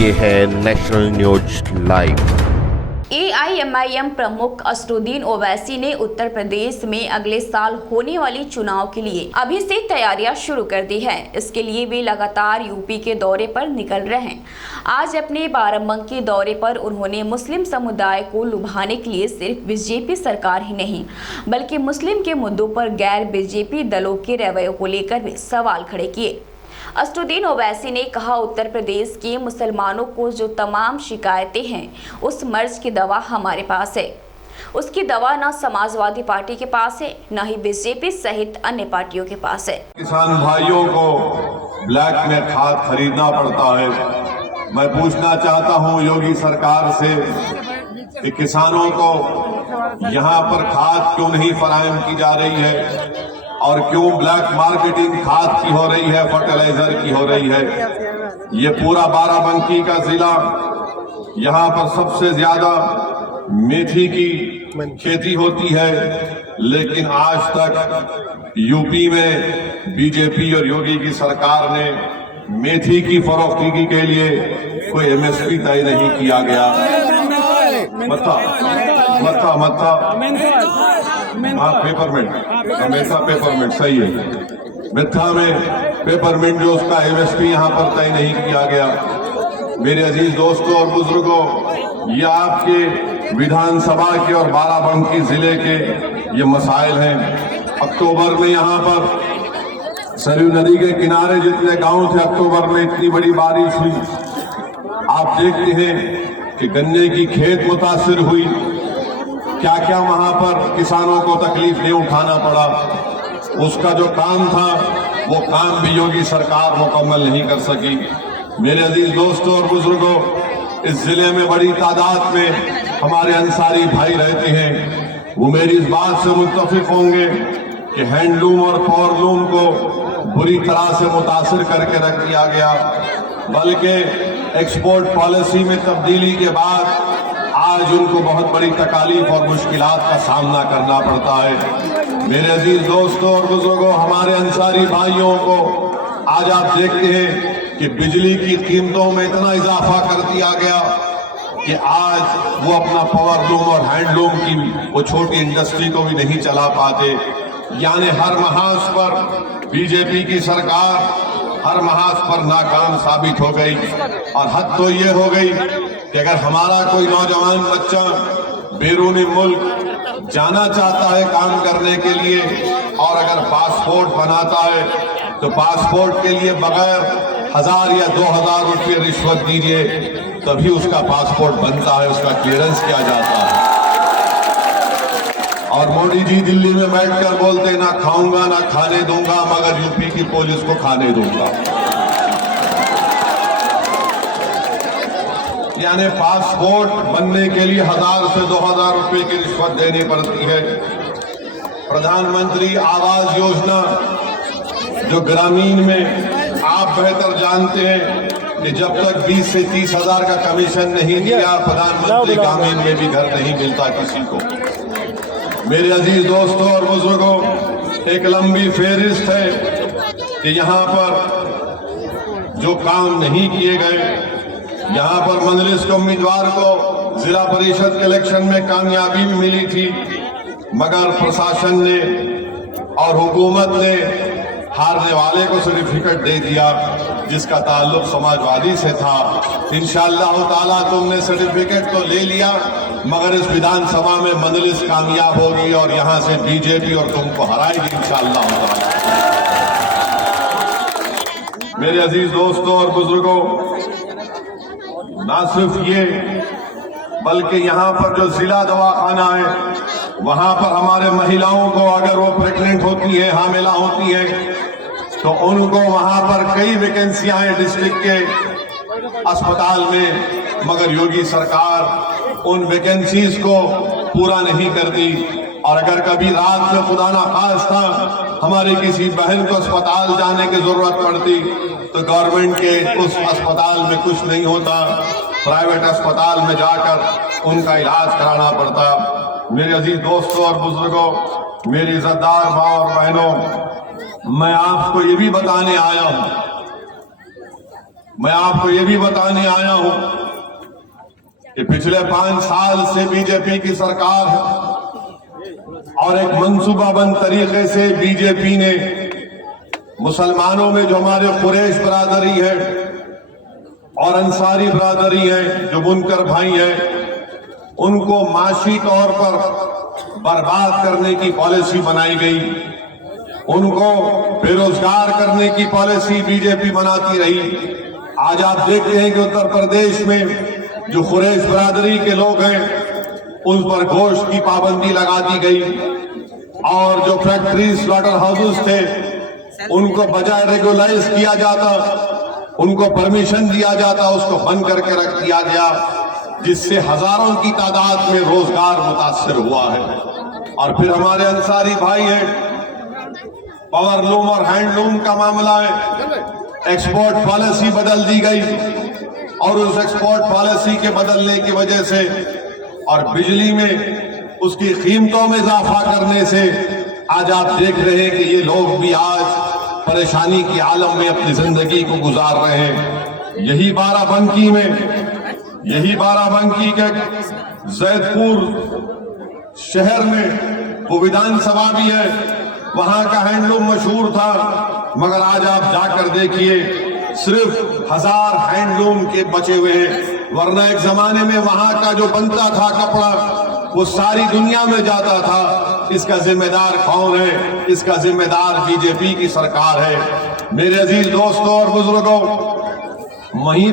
ये है national news live. AIMIM प्रमुख असदुद्दीन ओवैसी ने उत्तर प्रदेश में अगले साल होने वाली चुनाव के लिए अभी से तैयारियां शुरू कर दी है। इसके लिए वे लगातार यूपी के दौरे पर निकल रहे हैं। आज अपने बाराबंकी दौरे पर उन्होंने मुस्लिम समुदाय को लुभाने के लिए सिर्फ बीजेपी सरकार ही नहीं बल्कि मुस्लिम के मुद्दों पर गैर बीजेपी दलों के रवैयों को लेकर भी सवाल खड़े किए। असदुद्दीन ओवैसी ने कहा, उत्तर प्रदेश के मुसलमानों को जो तमाम शिकायतें हैं उस मर्ज की दवा हमारे पास है। उसकी दवा न समाजवादी पार्टी के पास है न ही बीजेपी सहित अन्य पार्टियों के पास है। किसान भाइयों को ब्लैक में खाद खरीदना पड़ता है। मैं पूछना चाहता हूं योगी सरकार से कि किसानों को यहां पर खाद क्यों नहीं फराहम की जा रही है और क्यों ब्लैक मार्केटिंग खाद की हो रही है, फर्टिलाइजर की हो रही है। ये पूरा बाराबंकी का जिला, यहाँ पर सबसे ज्यादा मेथी की खेती होती है, लेकिन आज तक यूपी में बीजेपी और योगी की सरकार ने मेथी की फरोख्ती के लिए कोई MSP तय नहीं किया गया। पेपरमिंट हमेशा पेपरमिंट सही है। मिथ्या में पेपरमिंट जो उसका MSP यहाँ पर तय नहीं किया गया। मेरे अजीज दोस्तों और बुजुर्गों, ये आपके विधानसभा के और बाराबंकी जिले के ये मसाइल हैं। अक्टूबर में यहाँ पर सरयू नदी के किनारे जितने गांव थे, अक्टूबर में इतनी बड़ी बारिश हुई। आप देखते हैं कि गन्ने की खेत मुतासिर हुई। क्या क्या वहां पर किसानों को तकलीफ नहीं उठाना पड़ा। उसका जो काम था वो काम भी योगी सरकार मुकम्मल नहीं कर सकी। मेरे अजीज दोस्तों और बुजुर्गों, इस जिले में बड़ी तादाद में हमारे अंसारी भाई रहते हैं। वो मेरी इस बात से मुत्तफिक होंगे कि हैंडलूम और पावरलूम को बुरी तरह से मुतासिर करके रख दिया गया, बल्कि एक्सपोर्ट पॉलिसी में तब्दीली के बाद आज उनको बहुत बड़ी तकालीफ और मुश्किलात का सामना करना पड़ता है। मेरे अजीज दोस्तों और बुजुर्गों, हमारे अंसारी भाइयों को आज आप देखते हैं कि बिजली की कीमतों में इतना इजाफा कर दिया गया कि आज वो अपना पावरलूम और हैंडलूम की वो छोटी इंडस्ट्री को भी नहीं चला पाते। यानी हर महाज पर बीजेपी की सरकार हर महाज पर नाकाम साबित हो गई। और हद तो ये हो गई कि अगर हमारा कोई नौजवान बच्चा बैरूनी मुल्क जाना चाहता है काम करने के लिए और अगर पासपोर्ट बनाता है तो पासपोर्ट के लिए बगैर 1000 या 2000 रुपये रिश्वत दीजिए तभी उसका पासपोर्ट बनता है, उसका क्लियरेंस किया जाता है। और मोदी जी दिल्ली में बैठकर बोलते ना खाऊंगा ना खाने दूंगा, मगर यूपी की पुलिस को खाने दूंगा। यानी पासपोर्ट बनने के लिए 1000 से 2000 रुपए की रिश्वत देनी पड़ती है। प्रधानमंत्री आवास योजना जो ग्रामीण में आप बेहतर जानते हैं कि जब तक 20 से 30 हजार का कमीशन नहीं दिया, प्रधानमंत्री ग्रामीण में भी घर नहीं मिलता किसी को। मेरे अजीज दोस्तों और बुजुर्गों, एक लंबी फेहरिस्त है कि यहाँ पर जो काम नहीं किए गए। यहाँ पर मंजलिस के उम्मीदवार को जिला परिषद के इलेक्शन में कामयाबी भी मिली थी, मगर प्रशासन ने और हुकूमत ने हारने वाले को सर्टिफिकेट दे दिया जिसका ताल्लुक समाजवादी से था। इंशाअल्लाह ताला तुमने सर्टिफिकेट तो ले लिया, मगर इस विधानसभा में मंजलिस कामयाब होगी और यहां से बीजेपी और तुमको हराएगी इंशाअल्लाह ताला। मेरे अजीज दोस्तों और बुजुर्गों, ना सिर्फ ये बल्कि यहाँ पर जो जिला दवाखाना है वहां पर हमारे महिलाओं को अगर वो प्रेग्नेंट होती है, हामिला होती है, तो उनको वहां पर कई वैकेंसियां हैं डिस्ट्रिक्ट के अस्पताल में, मगर योगी सरकार उन वैकेंसीज को पूरा नहीं करती। और अगर कभी रात में खुदा ना खास्ता हमारी किसी बहन को अस्पताल जाने की जरूरत पड़ती तो गवर्नमेंट के उस अस्पताल में कुछ नहीं होता, प्राइवेट अस्पताल में जाकर उनका इलाज कराना पड़ता। मेरे अजीज दोस्तों और बुजुर्गों, मेरी इज्जतदार माँ और बहनों, मैं आपको ये भी बताने आया हूं मैं आपको ये भी बताने आया हूं कि पिछले 5 साल से बीजेपी की सरकार है और एक मंसूबाबंद तरीके से बीजेपी ने मुसलमानों में जो हमारे कुरैश बरादरी है और अंसारी बरादरी है, जो बुनकर भाई हैं, उनको माशी तौर पर बर्बाद करने की पॉलिसी बनाई गई। उनको बेरोजगार करने की पॉलिसी बीजेपी बनाती रही। आज आप देखते हैं कि उत्तर प्रदेश में जो कुरैश बरादरी के लोग हैं उन पर गोश्त की पाबंदी लगा दी गई और जो फैक्ट्री स्लॉटर हाउसेस थे उनको बजाय रेगुलाइज किया जाता, उनको परमिशन दिया जाता, उसको बंद करके रख दिया गया, जिससे हजारों की तादाद में रोजगार मुतासर हुआ है। और फिर हमारे अंसारी भाई हैं, पावरलूम और हैंडलूम का मामला है, एक्सपोर्ट पॉलिसी बदल दी गई और उस एक्सपोर्ट पॉलिसी के बदलने की वजह से और बिजली में उसकी कीमतों में इजाफा करने से आज आप देख रहे हैं कि ये लोग भी आज परेशानी की आलम में अपनी जिंदगी को गुजार रहे हैं। यही बाराबंकी के जैदपुर शहर में वो विधानसभा भी है, वहां का हैंडलूम मशहूर था, मगर आज आप जाकर देखिए सिर्फ 1000 हैंडलूम के बचे हुए हैं, वरना एक जमाने में वहां का जो बनता था कपड़ा वो सारी दुनिया में जाता था। इसका जिम्मेदार कौन है? इसका जिम्मेदार बीजेपी की सरकार है। मेरे अजीज दोस्तों और बुजुर्गों, वहीं